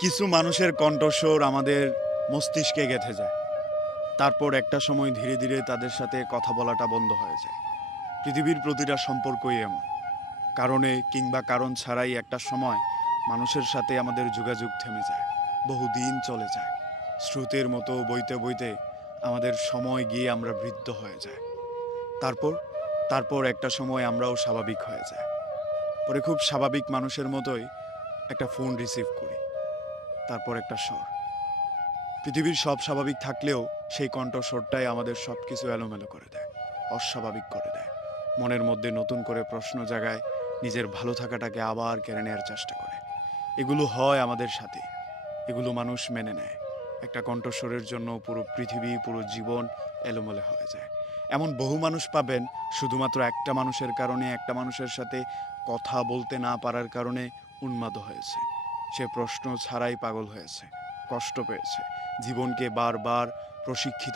কিছু মানুষের কণ্ঠস্বর আমাদের মস্তিষ্কে গেঁথে যায়। তারপর একটা সময় ধীরে ধীরে তাদের সাথে কথা বলাটা বন্ধ হয়ে যায়। পৃথিবীর প্রতিটা সম্পর্কই এমন। কারণে কিংবা কারণ ছাড়াই একটা সময় মানুষের সাথে আমাদের যোগাযোগ থেমে যায়। বহুদিন চলে যায়। স্রোতের মতো বইতে বইতে আমাদের সময় গিয়ে আমরা বৃদ্ধ হয়ে যায়। তারপর তারপর একটা সময় আমরাও স্বাভাবিক হয়ে যাই। পরে খুব স্বাভাবিক মানুষের মতোই একটা ফোন রিসিভ করি। তারপর একটা স্বর। পৃথিবীর সব স্বাভাবিক থাকলেও সেই কণ্ঠস্বরটাই আমাদের সব কিছু এলোমেলো করে দেয়, অস্বাভাবিক করে দেয়। মনের মধ্যে নতুন করে প্রশ্ন জাগায়, নিজের ভালো থাকাটাকে আবার কেড়ে নেওয়ার চেষ্টা করে। এগুলো হয় আমাদের সাথে, এগুলো মানুষ মেনে নেয়। একটা কণ্ঠস্বরের জন্য পুরো পৃথিবী, পুরো জীবন এলোমেলো হয়ে যায়। এমন বহু মানুষ পাবেন শুধুমাত্র একটা মানুষের কারণে, একটা মানুষের সাথে কথা বলতে না পারার কারণে উন্মাদ হয়েছে। সে প্রশ্ন ছাড়াই পাগল হয়েছে, কষ্ট পেয়েছে, জীবনকে বারবার প্রশিক্ষিত